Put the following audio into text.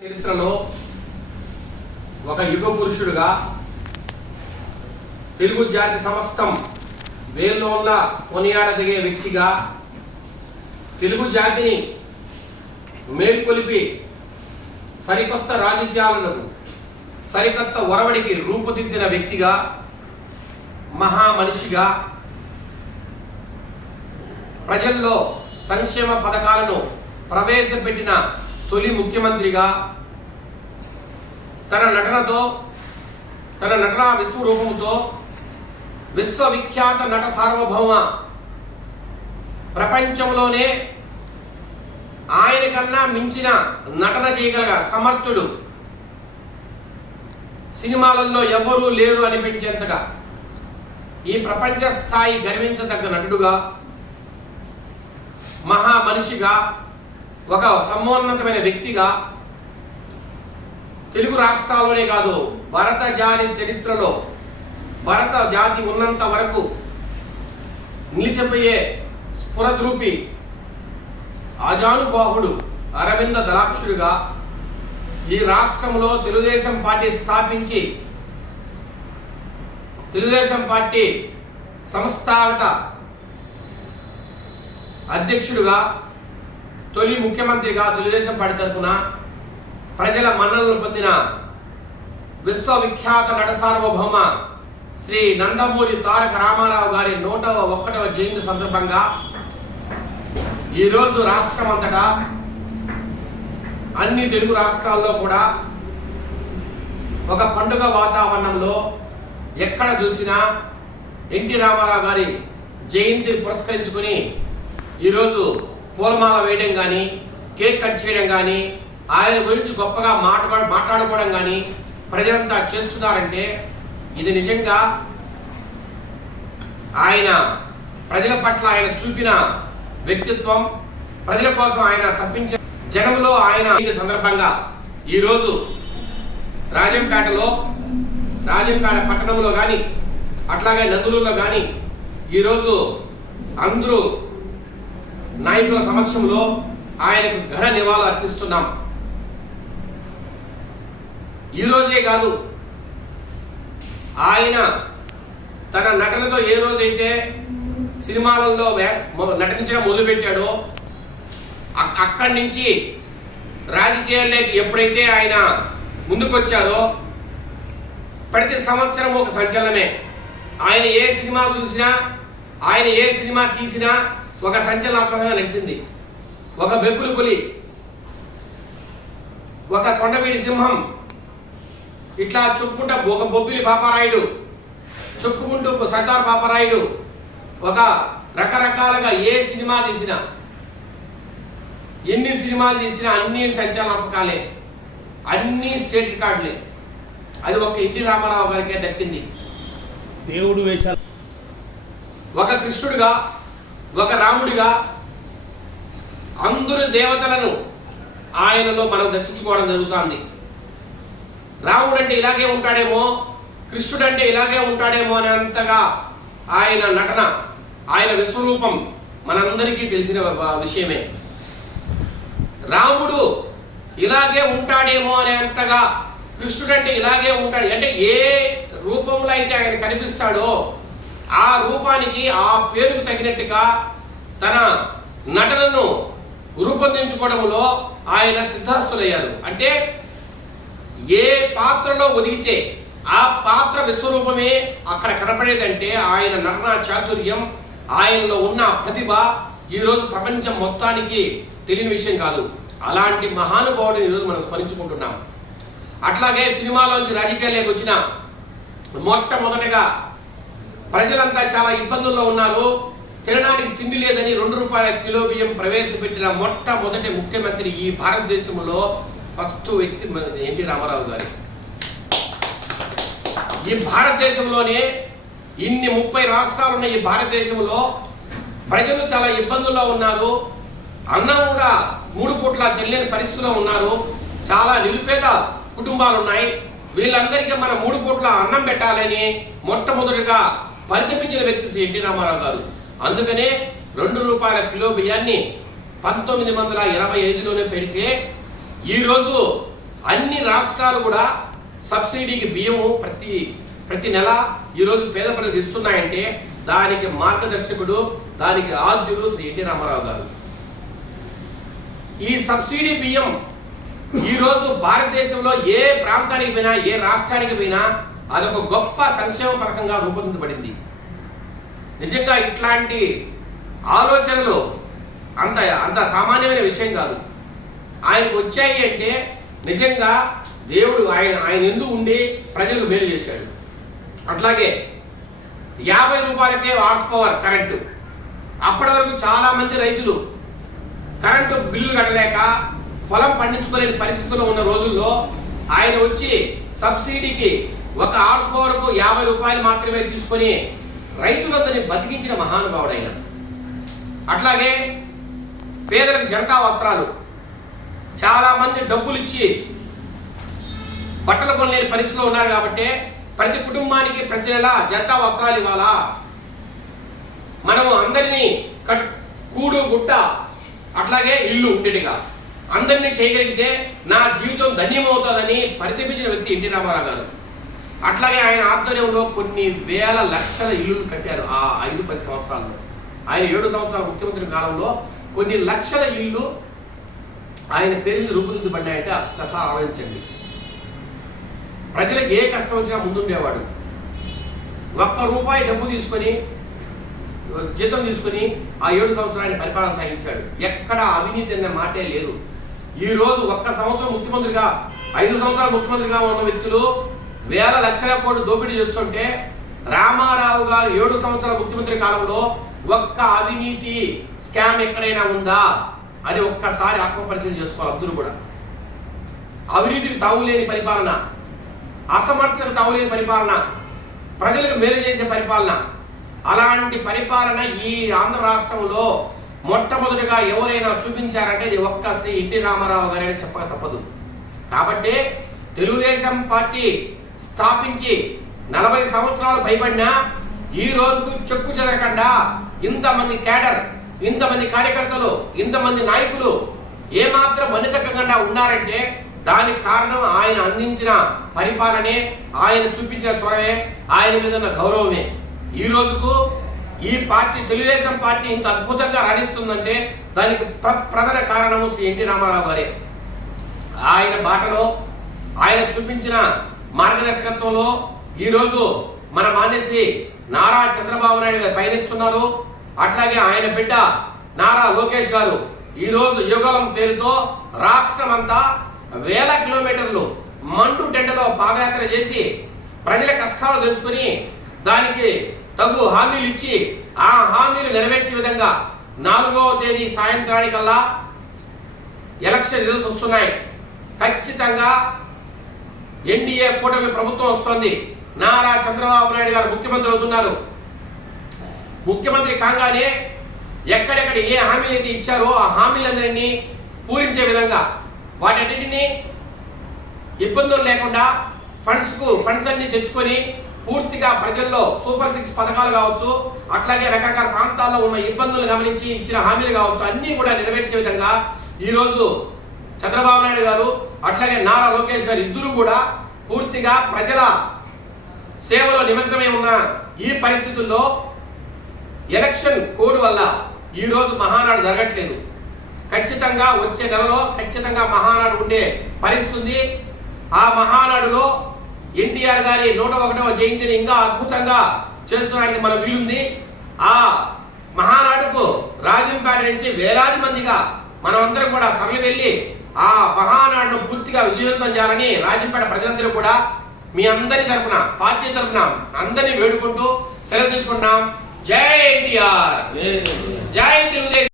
చరిత్రలో ఒక యుగ పురుషుడుగా తెలుగు జాతి సమస్తం వేల్లో ఉన్న కొనియాడదిగే వ్యక్తిగా తెలుగు జాతిని మేల్కొలిపి సరికొత్త రాజకీయాలకు సరికొత్త ఒరవడికి రూపుదిద్దిన వ్యక్తిగా మహా మనిషిగా ప్రజల్లో సంక్షేమ పథకాలను ప్రవేశపెట్టిన తొలి ముఖ్యమంత్రిగా తన నటనతో తన నటనా విశ్వరూపంతో విశ్వవిఖ్యాత నట సార్వభౌమ ప్రపంచంలోనే ఆయన కన్నా మించిన నటన చేయగల సమర్థుడు. సినిమాలలో ఎవ్వరూ లేరు అనిపించేంతగా ఈ ప్రపంచ స్థాయి గర్వించదగ్గ నటుడుగా మహా మనిషిగా ఒక సమ్మోన్నతమైన వ్యక్తిగా తెలుగు రాష్ట్రాల్లోనే కాదు భరత జాతి చరిత్రలో భరత జాతి ఉన్నంత వరకు నిలిచిపోయే స్ఫురద్రూపి అజానుబాహుడు అరవింద దళాక్షుడుగా ఈ రాష్ట్రంలో తెలుగుదేశం పార్టీ స్థాపించి తెలుగుదేశం పార్టీ సంస్థాగత అధ్యక్షుడుగా తొలి ముఖ్యమంత్రిగా తెలుగుదేశం పార్టీ తరఫున ప్రజల మన్నలను పొందిన విశ్వవిఖ్యాత నట సార్వభౌమ శ్రీ నందమూరి తారక రామారావు గారి నూటవ ఒక్కటవ జయంతి సందర్భంగా ఈరోజు రాష్ట్రం అంతటా అన్ని తెలుగు రాష్ట్రాల్లో కూడా ఒక పండుగ వాతావరణంలో ఎక్కడ చూసినా ఎన్టీ రామారావు గారి జయంతిని పురస్కరించుకుని ఈరోజు పూలమాల వేయడం కానీ కేక్ కట్ చేయడం కానీ ఆయన గురించి గొప్పగా మాట్లా మాట్లాడుకోవడం కానీ ప్రజలంతా చేస్తున్నారంటే ఇది నిజంగా ఆయన ప్రజల పట్ల ఆయన చూపిన వ్యక్తిత్వం ప్రజల కోసం ఆయన తప్పించే జనంలో ఆయన సందర్భంగా ఈరోజు రాజంపేటలో రాజంపేట పట్టణంలో కానీ అట్లాగే నందులూరులో కానీ ఈరోజు అందరూ నాయకుల సమక్షంలో ఆయనకు ఘన నివాళులు అర్పిస్తున్నాం. ఈరోజే కాదు ఆయన తన నటనతో ఏ రోజైతే సినిమాలలో నటించడం మొదలుపెట్టాడో అక్కడి నుంచి రాజకీయాల్లోకి ఎప్పుడైతే ఆయన ముందుకొచ్చారో ప్రతి సంవత్సరం ఒక సంచలనమే. ఆయన ఏ సినిమా చూసినా ఆయన ఏ సినిమా తీసినా ఒక సంచలనాత్మకంగా నడిచింది ఒక బెబ్బులు పులి. ఒక కొండవీడి సింహం. ఇట్లా చెప్పుకుంటా ఒక బొబ్బిలి పాపారాయుడు. చెప్పుకుంటూ సర్దార్ పాపారాయుడు. ఒక రకరకాలుగా ఏ సినిమా తీసినా ఎన్ని సినిమాలు తీసినా అన్ని సంచలనాత్మకాలే. అన్ని స్టేట్ రికార్డులే. అది ఒక ఎన్టీ రామారావు గారికే దక్కింది. దేవుడు వేషాలు. ఒక కృష్ణుడిగా ఒక రాముడిగా అందరు దేవతలను ఆయనలో మనం దర్శించుకోవడం జరుగుతుంది. రాముడు అంటే ఇలాగే ఉంటాడేమో కృష్ణుడు అంటే ఇలాగే ఉంటాడేమో అనేంతగా ఆయన నటన ఆయన విశ్వరూపం మనందరికీ తెలిసిన విషయమే. రాముడు ఇలాగే ఉంటాడేమో అనేంతగా కృష్ణుడు అంటే ఇలాగే ఉంటాడు. అంటే ఏ రూపంలో అయితే ఆయన కనిపిస్తాడో ఆ రూపానికి ఆ పేరుకు తగినట్టుగా తన నటనను రూపొందించుకోవడంలో ఆయన సిద్ధాస్తులయ్యారు. అంటే ఏ పాత్రలో ఒదిగితే ఆ పాత్ర విశ్వరూపమే అక్కడ కనపడేదంటే ఆయన నటనా చాతుర్యం ఆయనలో ఉన్న ప్రతిభ ఈరోజు ప్రపంచం మొత్తానికి తెలియని విషయం కాదు. అలాంటి మహానుభావుడిని ఈరోజు మనం స్మరించుకుంటున్నాం. అట్లాగే సినిమాలోంచి రాజకీయాల్లోకి వచ్చిన మొట్టమొదటగా ప్రజలంతా చాలా ఇబ్బందుల్లో ఉన్నారు. తినడానికి తిండి లేదని రెండు రూపాయల కిలో బియ్యం ప్రవేశపెట్టిన మొట్టమొదటి ముఖ్యమంత్రి ఈ భారతదేశంలో ఫస్ట్ వ్యక్తి ఎన్టీ రామారావు గారు. ఈ భారతదేశంలోనే ఇన్ని ముప్పై రాష్ట్రాలు ఉన్న ఈ భారతదేశంలో. ప్రజలు చాలా ఇబ్బందుల్లో ఉన్నారు. అన్నం కూడా మూడు పూట్ల తెలియని పరిస్థితిలో ఉన్నారు. చాలా నిరుపేద కుటుంబాలు ఉన్నాయి. వీళ్ళందరికీ మన మూడు పూట్ల అన్నం పెట్టాలని మొట్టమొదటిగా పరితపించిన వ్యక్తి శ్రీ ఎన్టీ రామారావు గారు. అందుకనే రెండు రూపాయల కిలో బియ్యాన్ని పంతొమ్మిది వందల ఎనభై ఐదులోనే పెడితే ఈరోజు అన్ని రాష్ట్రాలు కూడా సబ్సిడీకి బియ్యము ప్రతి ప్రతి నెల ఈరోజు పేద ప్రజలకు ఇస్తున్నాయంటే దానికి మార్గదర్శకుడు దానికి ఆద్యుడు శ్రీ ఎన్టీ రామారావు గారు. ఈ సబ్సిడీ బియ్యం ఈరోజు భారతదేశంలో ఏ ప్రాంతానికి పోయినా ఏ రాష్ట్రానికి పోయినా అదొక గొప్ప సంక్షేమ పథకంగా రూపొందించబడింది. నిజంగా ఇట్లాంటి ఆలోచనలు అంత అంత సామాన్యమైన విషయం కాదు. ఆయనకు వచ్చాయి అంటే నిజంగా దేవుడు ఆయన ఆయన ఎందు ఉండి ప్రజలకు మేలు చేశాడు. అట్లాగే యాభై రూపాయలకే హార్స్ పవర్ కరెంటు. అప్పటి వరకు చాలా మంది రైతులు కరెంటు బిల్లు కట్టలేక పొలం పండించుకోలేని పరిస్థితుల్లో ఉన్న రోజుల్లో ఆయన వచ్చి సబ్సిడీకి ఒక హార్స్ పవర్కు యాభై రూపాయలు మాత్రమే తీసుకొని రైతులందరినీ బతికించిన మహానుభావుడైన. అట్లాగే పేదలకు జనతా వస్త్రాలు చాలా మంది డబ్బులు ఇచ్చి బట్టలు కొనలేని పరిస్థితిలో ఉన్నారు కాబట్టి ప్రతి కుటుంబానికి ప్రతి నెల జనతా వస్త్రాలు ఇవ్వాలా? మనము అందరినీ కట్ కూడు గుట్ట అట్లాగే ఇల్లు ఉండేటిగా అందరినీ చేయగలిగితే నా జీవితం ధన్యమవుతుందని పరితపించిన వ్యక్తి ఎన్టీ రామారావు గారు. అట్లాగే ఆయన ఆధ్వర్యంలో కొన్ని వేల లక్షల ఇల్లులు కట్టారు ఆ ఐదు పది సంవత్సరాల్లో. ఆయన ఏడు సంవత్సరాల ముఖ్యమంత్రి కాలంలో కొన్ని లక్షల ఇల్లు ఆయన పేరు మీద రూపుదిద్దుబడ్డాయంటే ఆలోచించండి ప్రజలకు ఏ కష్టం వచ్చినా ముందుండేవాడు. ఒక్క రూపాయి డబ్బు తీసుకొని జీతం తీసుకుని ఆ ఏడు సంవత్సరాన్ని పరిపాలన సాగించాడు. ఎక్కడ అవినీతి అనే మాటే లేదు. ఈ రోజు ఒక్క సంవత్సరం ముఖ్యమంత్రిగా ఐదు సంవత్సరాలు ముఖ్యమంత్రిగా ఉన్న వ్యక్తులు వేల లక్షల కోట్లు దోపిడీ చేస్తుంటే రామారావు గారు ఏడు సంవత్సరాల ముఖ్యమంత్రి కాలంలో ఒక్క అవినీతి స్కామ్ ఎక్కడైనా ఉందా అని ఒక్కసారి ఆత్మపరిశీలన చేసుకోవాలి అందరూ కూడా. అవినీతికి తావులేని పరిపాలన అసమర్థతకు తావులేని పరిపాలన ప్రజలకు మేలు చేసే పరిపాలన అలాంటి పరిపాలన ఈ ఆంధ్ర రాష్ట్రంలో మొట్టమొదటిగా ఎవరైనా చూపించారంటే ఇది ఒక్క శ్రీ ఎన్టీ రామారావు గారని చెప్పక తప్పదు. కాబట్టి తెలుగుదేశం పార్టీ స్థాపించి నలభై సంవత్సరాలు భయపడినా ఈ రోజుకు చెక్కు చెదరకుండా ఇంతమంది కేడర్ ఇంతమంది కార్యకర్తలు ఇంతమంది నాయకులు ఏమాత్రం వనితకంగా ఉన్నారంటే దానికి కారణం ఆయన అందించిన పరిపాలనే ఆయన చూపించిన చొరవే ఆయన మీద ఉన్న గౌరవమే. ఈ రోజుకు ఈ పార్టీ తెలుగుదేశం పార్టీ ఇంత అద్భుతంగా రాణిస్తుందంటే దానికి ప్ర- ప్రధాన కారణము శ్రీ ఎన్టీ రామారావు గారే. ఆయన బాటలో ఆయన చూపించిన మార్గదర్శకత్వంలో ఈరోజు మన మానేసి నారా చంద్రబాబు నాయుడు గారు పయనిస్తున్నారు. అట్లాగే ఆయన బిడ్డ నారా లోకేష్ గారు ఈరోజు యుగలం పేరుతో రాష్ట్రం అంతా వేల కిలోమీటర్లు మండు టెండలో పాదయాత్ర చేసి ప్రజల కష్టాలు తెచ్చుకుని దానికి తగు హామీలు ఇచ్చి ఆ హామీలు నెరవేర్చే విధంగా నాలుగవ తేదీ సాయంత్రానికల్లా ఎలక్షన్ రిజల్ట్స్ వస్తున్నాయి. ఖచ్చితంగా ఎన్డీఏ కూటమి ప్రభుత్వం వస్తోంది. నారా చంద్రబాబు నాయుడు గారు ముఖ్యమంత్రి అవుతున్నారు. ముఖ్యమంత్రి కాగానే ఎక్కడెక్కడ ఏ హామీలు అయితే ఇచ్చారో ఆ హామీలందరినీ పూరించే విధంగా వాటన్నిటిని ఇబ్బందులు లేకుండా ఫండ్స్కు ఫండ్స్ అన్ని తెచ్చుకొని పూర్తిగా ప్రజల్లో సూపర్ సిక్స్ పథకాలు కావచ్చు అట్లాగే రకరకాల ప్రాంతాల్లో ఉన్న ఇబ్బందులు గమనించి ఇచ్చిన హామీలు కావచ్చు అన్నీ కూడా నెరవేర్చే విధంగా ఈరోజు చంద్రబాబు నాయుడు గారు అట్లాగే నారా లోకేష్ గారు ఇద్దరు కూడా పూర్తిగా ప్రజల సేవలో నిమగ్నమై ఉన్న ఈ పరిస్థితుల్లో ఎలక్షన్ కోడ్ వల్ల ఈరోజు మహానాడు జరగట్లేదు. ఖచ్చితంగా వచ్చే నెలలో ఖచ్చితంగా మహానాడు ఉండే పరిస్థితుంది. ఆ మహానాడులో ఎన్టీఆర్ గారి నూట ఒకటవ జయంతిని ఇంకా అద్భుతంగా చేసుకోవడానికి మన వీలుంది. ఆ మహానాడుకు రాజంపేట నుంచి వేలాది మందిగా మనమందరం కూడా తరలి వెళ్ళి ఆ మహానాడును పూర్తిగా విజయవంతం చేయాలని రాజంపేట ప్రజలందరూ కూడా మీ అందరి తరపున పార్టీ తరపున అందరినీ వేడుకుంటూ సెలవు తీసుకుంటున్నాం. జై ఎన్టీఆర్. జై తెలుగుదేశం.